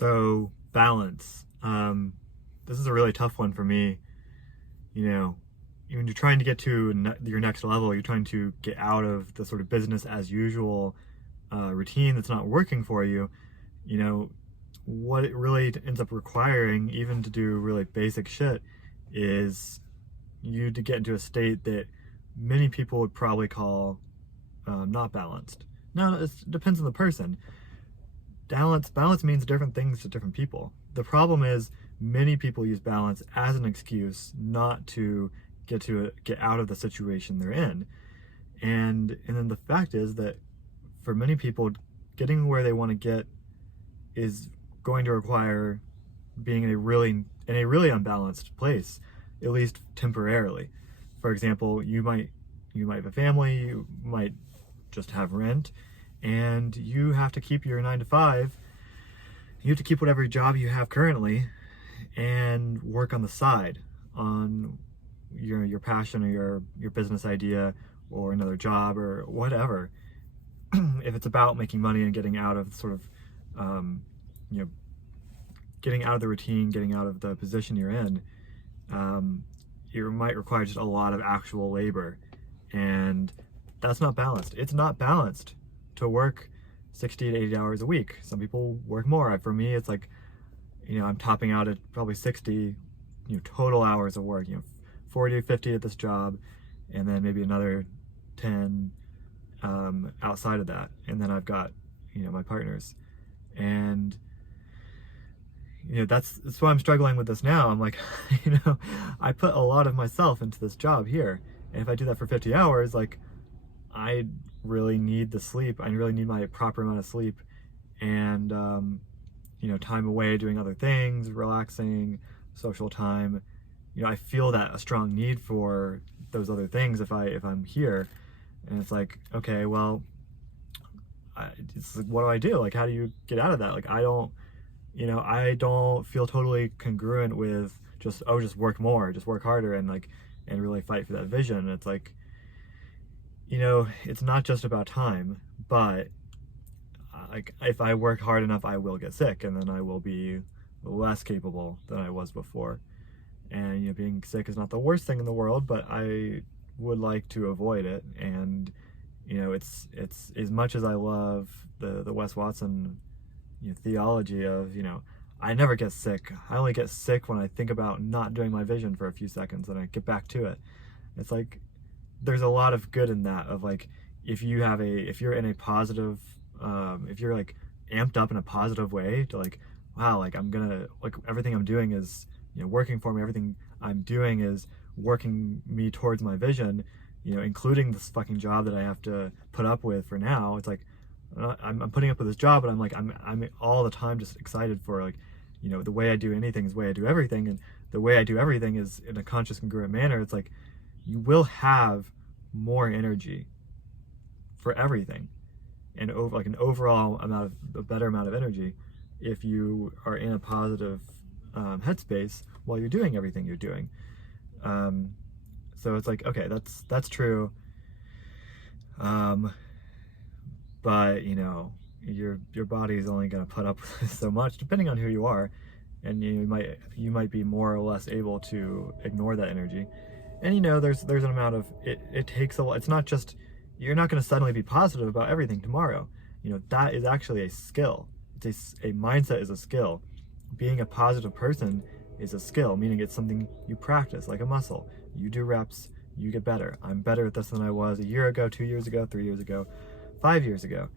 So balance. This is a really tough one for me. You know, when you're trying to get to your next level, you're trying to get out of the sort of business as usual routine that's not working for you. You know, what it really ends up requiring, even to do really basic shit, is you to get into a state that many people would probably call not balanced. Now, it depends on the person. Balance means different things to different people. The problem is many people use balance as an excuse not to get out of the situation they're in. And then the fact is that for many people, getting where they want to get is going to require being in a really unbalanced place, at least temporarily. For example, you might have a family, you might just have rent, and you have to keep your 9 to 5. You have to keep whatever job you have currently and work on the side on your passion or your business idea or another job or whatever. If it's about making money and getting out of sort of you know, getting out of the routine, getting out of the position you're in, it might require just a lot of actual labor, and that's not balanced. It's not balanced to work 60 to 80 hours a week. Some people work more. For me, it's like, I'm topping out at probably 60, total hours of work, 40 to 50 at this job, and then maybe another 10 outside of that. And then I've got, my partners. And, that's why I'm struggling with this now. I'm like, I put a lot of myself into this job here. And if I do that for 50 hours, like, I really need the sleep. I really need my proper amount of sleep and, time away doing other things, relaxing, social time. I feel that a strong need for those other things if I'm here. And it's like, okay, well, it's like, what do I do? Like, how do you get out of that? Like, I don't feel totally congruent with just work more, just work harder and really fight for that vision. It's like, it's not just about time, but like if I work hard enough, I will get sick, and then I will be less capable than I was before. And being sick is not the worst thing in the world, but I would like to avoid it. And it's as much as I love the Wes Watson theology of I never get sick. I only get sick when I think about not doing my vision for a few seconds and I get back to it. It's like there's a lot of good in that, of like if you're in a positive, if you're like amped up in a positive way to like, wow, like I'm gonna, like everything I'm doing is working for me, everything I'm doing is working me towards my vision, including this fucking job that I have to put up with for now. It's like I'm putting up with this job, but I'm all the time just excited for like, the way I do anything is the way I do everything, and the way I do everything is in a conscious, congruent manner. It's like you will have more energy for everything, and a better amount of energy if you are in a positive headspace while you're doing everything you're doing. So it's like, okay, that's true. But your body is only going to put up with so much, depending on who you are, and you might be more or less able to ignore that energy. And there's an amount of it takes a lot. It's not just, you're not going to suddenly be positive about everything tomorrow. That is actually a skill. It's a mindset is a skill. Being a positive person is a skill, meaning it's something you practice like a muscle. You do reps, you get better. I'm better at this than I was a year ago, 2 years ago, 3 years ago, 5 years ago,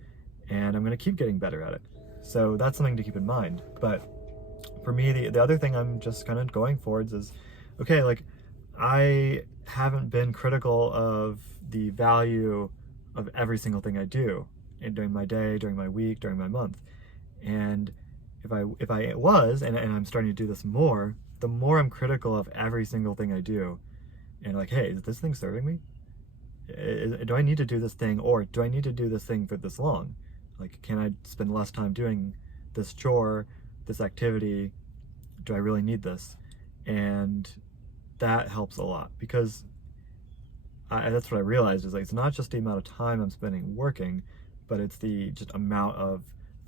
and I'm going to keep getting better at it. So that's something to keep in mind. But for me, the other thing I'm just kind of going towards is, okay, like I haven't been critical of the value of every single thing I do during my day, during my week, during my month. And if I was, and I'm starting to do this more, the more I'm critical of every single thing I do, and like, hey, is this thing serving me? Do I need to do this thing, or do I need to do this thing for this long? Like, can I spend less time doing this chore, this activity? Do I really need this? And that helps a lot, because that's what I realized is like, it's not just the amount of time I'm spending working, but it's the just amount of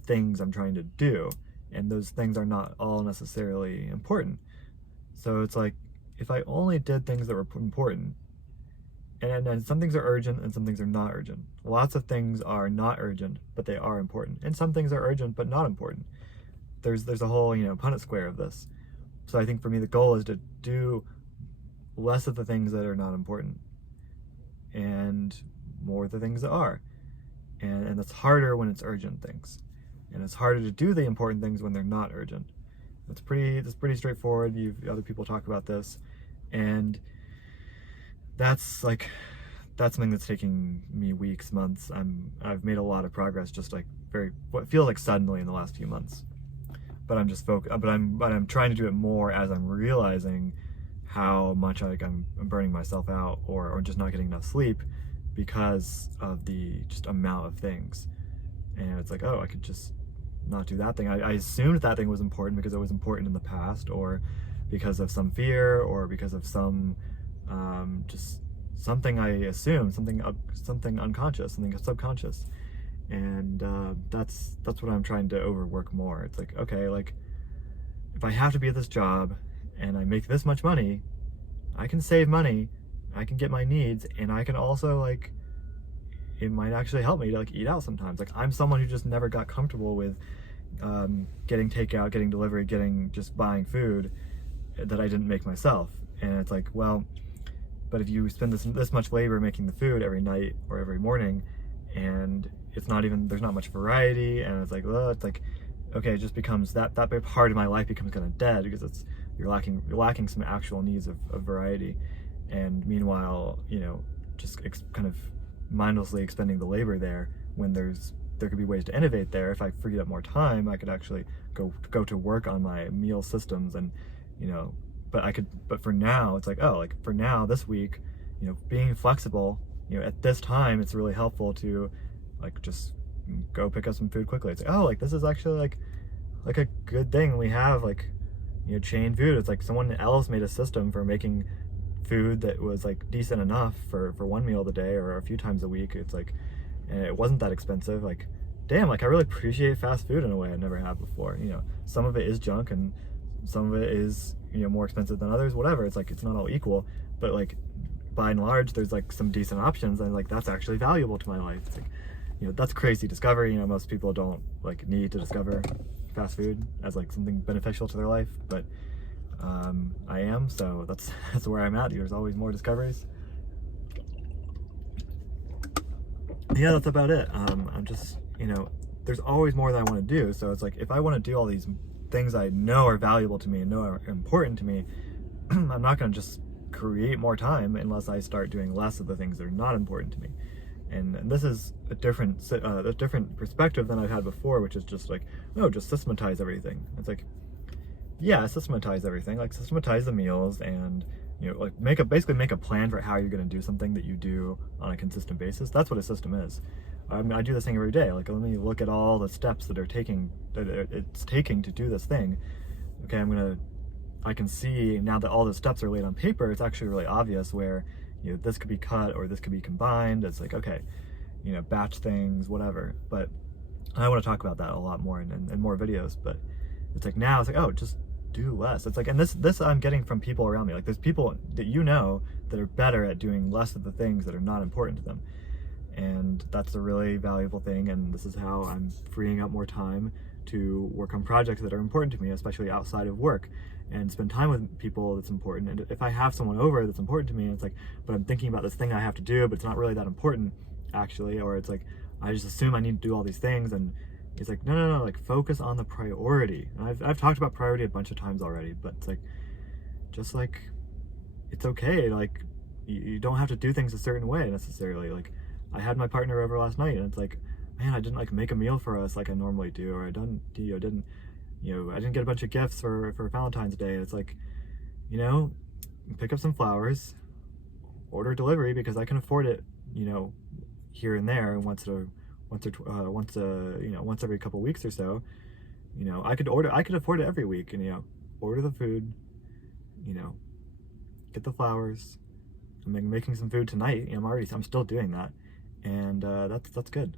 things I'm trying to do. and those things are not all necessarily important. So it's like, if I only did things that were important, and some things are urgent and some things are not urgent. Lots of things are not urgent, but they are important. And some things are urgent but not important. There's a whole, Punnett square of this. So I think for me the goal is to do less of the things that are not important and more of the things that are. And it's harder when it's urgent things. And it's harder to do the important things when they're not urgent. It's pretty straightforward. Other people talk about this. And that's something that's taking me weeks, months. I've made a lot of progress just like what feels like suddenly in the last few months. But I'm just but I'm trying to do it more as I'm realizing how much I'm burning myself out or just not getting enough sleep because of the just amount of things. And it's like, oh, I could just not do that thing. I assumed that thing was important because it was important in the past, or because of some fear, or because of some just something I assumed, something unconscious, something subconscious. And that's what I'm trying to overwork more. It's like, okay, like if I have to be at this job and I make this much money, I can save money, I can get my needs, and I can also it might actually help me to eat out sometimes. I'm someone who just never got comfortable with getting takeout, getting delivery, just buying food that I didn't make myself. And it's like, well, but if you spend this much labor making the food every night or every morning, and there's not much variety, and it's like, well, it's like, okay, it just becomes that big part of my life becomes kind of dead because you're lacking some actual needs of variety. And meanwhile, just kind of mindlessly expending the labor there, when there could be ways to innovate there. If I freed up more time, I could actually go to work on my meal systems, and but for now it's like, oh, for now this week, being flexible, at this time it's really helpful to just go pick up some food quickly. It's like, oh, this is actually like a good thing we have, chain food. It's like someone else made a system for making food that was decent enough for one meal a day or a few times a week. It's like, and it wasn't that expensive. Damn, I really appreciate fast food in a way I never have before. Some of it is junk and some of it is more expensive than others, whatever. It's it's not all equal, but by and large there's some decent options, and that's actually valuable to my life. It's that's crazy discovery. Most people don't need to discover fast food as something beneficial to their life, but I am, so that's where I'm at. There's always more discoveries. Yeah, that's about it. I'm just, there's always more that I want to do. So it's if I want to do all these things I know are valuable to me and know are important to me, I'm not going to just create more time unless I start doing less of the things that are not important to me. And this is a different perspective than I've had before, which is just just systematize everything. It's yeah, systematize everything, systematize the meals, and basically make a plan for how you're going to do something that you do on a consistent basis. That's what a system is. I do this thing every day. Let me look at all the steps that it's taking to do this thing. Okay, I can see now that all the steps are laid on paper. It's actually really obvious where this could be cut or this could be combined. It's okay, batch things, whatever. But I want to talk about that a lot more in more videos. But it's now it's oh, just do less. It's and this I'm getting from people around me. There's people that that are better at doing less of the things that are not important to them, and that's a really valuable thing. And this is how I'm freeing up more time to work on projects that are important to me, especially outside of work, and spend time with people that's important. And if I have someone over that's important to me, it's but I'm thinking about this thing I have to do, but it's not really that important actually, or it's I just assume I need to do all these things, and it's no, focus on the priority. And I've talked about priority a bunch of times already, but it's just it's okay. You don't have to do things a certain way necessarily. I had my partner over last night, and it's man, I didn't make a meal for us like I normally do, or I didn't get a bunch of gifts for Valentine's Day. It's pick up some flowers, order delivery because I can afford it, here and there, and once every couple weeks or so. I could afford it every week, and order the food, get the flowers. I'm making some food tonight. I'm still doing that, and that's good.